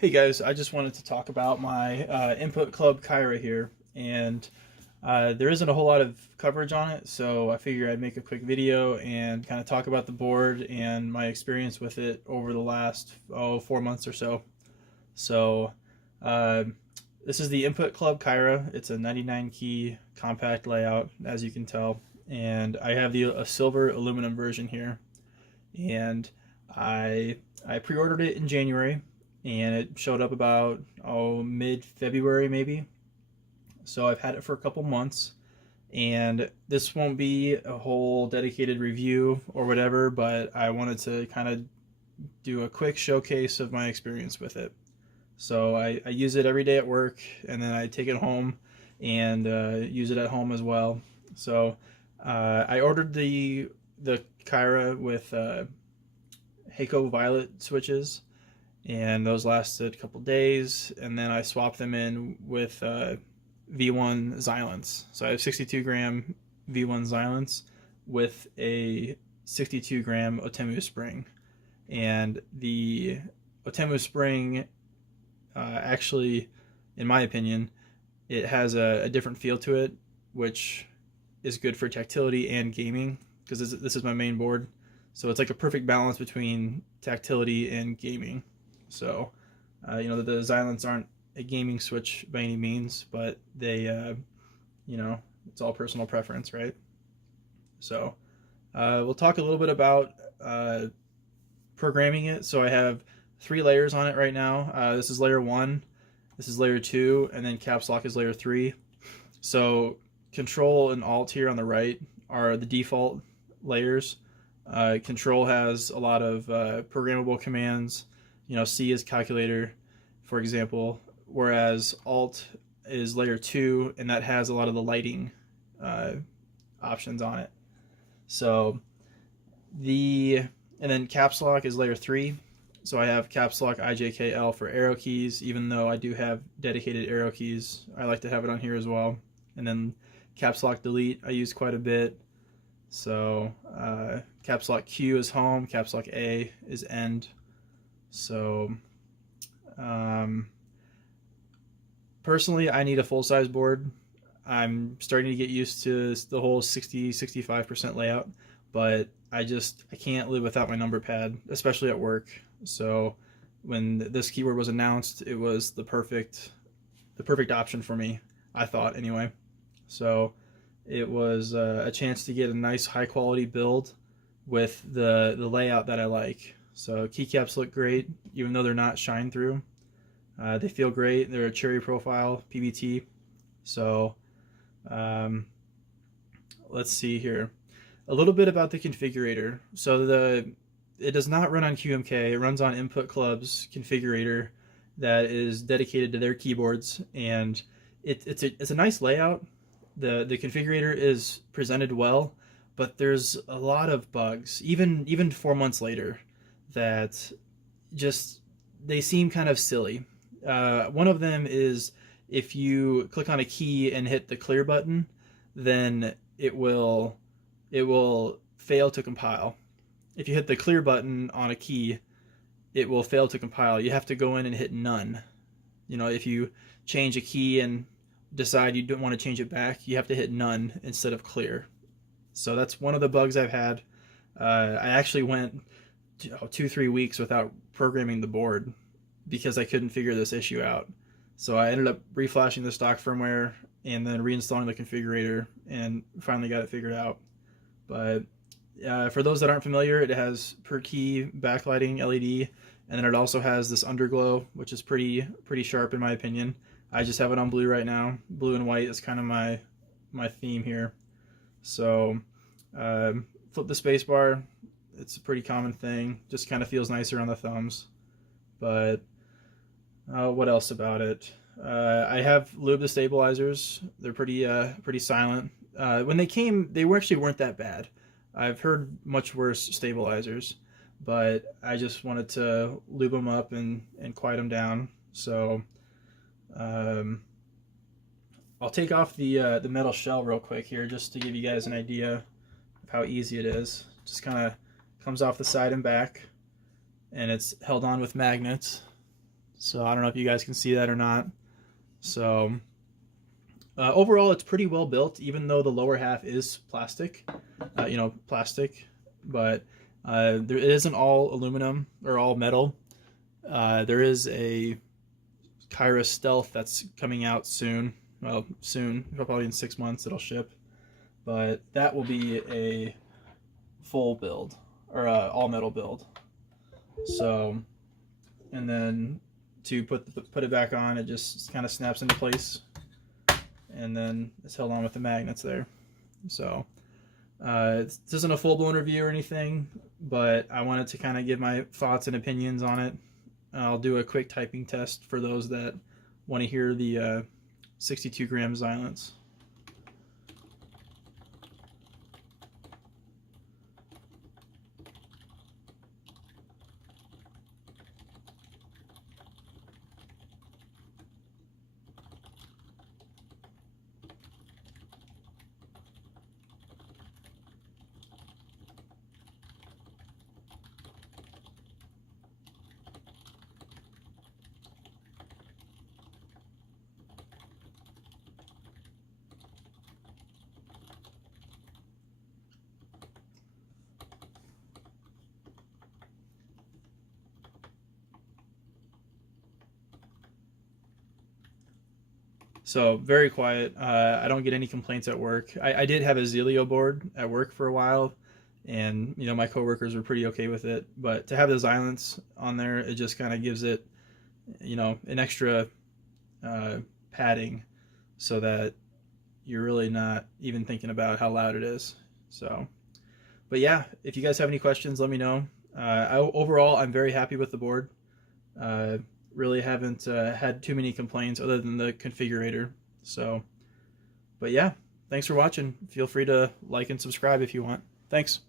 Hey guys, I just wanted to talk about my Input Club Kyra here, and there isn't a whole lot of coverage on it, so I figured I'd make a quick video and kind of talk about the board and my experience with it over the last 4 months or so. So uh, this is the Input Club Kyra. It's a 99 key compact layout, as you can tell, and I have a silver aluminum version here, and I pre-ordered it in January and it showed up about mid-February maybe. So I've had it for a couple months, and this won't be a whole dedicated review or whatever, but I wanted to kind of do a quick showcase of my experience with it. So I use it every day at work, and then I take it home and use it at home as well. So I ordered the Kyra with Hako Violet switches, and those lasted a couple days, and then I swapped them in with V1 Zilents. So I have 62 gram V1 Zilents with a 62 gram Outemu spring, and the Outemu spring actually, in my opinion, it has a different feel to it, which is good for tactility and gaming, because this is my main board. So it's like a perfect balance between tactility and gaming. So, the Zilents aren't a gaming switch by any means, but they, it's all personal preference, right? So, we'll talk a little bit about programming it. So I have 3 layers on it right now. This is layer 1, this is layer 2, and then CapsLock is layer 3. So Control and Alt here on the right are the default layers. Control has a lot of programmable commands. C is calculator, for example, whereas Alt is layer 2, and that has a lot of the lighting options on it. So and then CapsLock is layer 3. So I have CapsLock IJKL for arrow keys, even though I do have dedicated arrow keys. I like to have it on here as well. And then CapsLock Delete I use quite a bit. So CapsLock Q is home, CapsLock A is end. So personally, I need a full-size board. I'm starting to get used to the whole 60-65% layout, but I can't live without my number pad, especially at work. So when this keyboard was announced, it was the perfect option for me, I thought anyway. So it was a chance to get a nice high quality build with the layout that I like. So keycaps look great, even though they're not shine through. They feel great. They're a cherry profile PBT. So let's see here. A little bit about the configurator. So it does not run on QMK. It runs on Input Club's configurator that is dedicated to their keyboards, and it's a nice layout. The configurator is presented well, but there's a lot of bugs, even 4 months later, that they seem kind of silly. One of them is if you click on a key and hit the clear button, then it will fail to compile. If you hit the clear button on a key, it will fail to compile. You have to go in and hit none. If you change a key and decide you don't want to change it back, you have to hit none instead of clear. So that's one of the bugs I've had. I actually went 2-3 weeks without programming the board because I couldn't figure this issue out. So I ended up reflashing the stock firmware and then reinstalling the configurator and finally got it figured out. But for those that aren't familiar, it has per key backlighting LED, and then it also has this underglow, which is pretty sharp in my opinion. I just have it on blue right now. Blue and white is kind of my theme here. So flip the spacebar. It's a pretty common thing. Just kind of feels nicer on the thumbs. But what else about it? I have lube the stabilizers. They're pretty silent. When they came, they weren't that bad. I've heard much worse stabilizers, but I just wanted to lube them up and quiet them down. So I'll take off the metal shell real quick here just to give you guys an idea of how easy it is. Just kind of comes off the side and back, and it's held on with magnets. So I don't know if you guys can see that or not. So overall, it's pretty well built, even though the lower half is plastic, plastic, but it isn't all aluminum or all metal. There is a Kyra Stealth that's coming out soon. Well, soon, probably in 6 months it'll ship, but that will be a full build or all metal build. So, and then to put it back on, it just kind of snaps into place, and then it's held on with the magnets there. So this isn't a full-blown review or anything, but I wanted to kind of give my thoughts and opinions on it. I'll do a quick typing test for those that want to hear the 62 gram Zilents. So very quiet. I don't get any complaints at work. I did have a Zelio board at work for a while, and my coworkers were pretty okay with it. But to have the Zilents on there, it just kind of gives it, an extra padding, so that you're really not even thinking about how loud it is. So, but yeah, if you guys have any questions, let me know. Overall, I'm very happy with the board. Really haven't had too many complaints other than the configurator. So, but yeah, thanks for watching. Feel free to like and subscribe if you want. Thanks.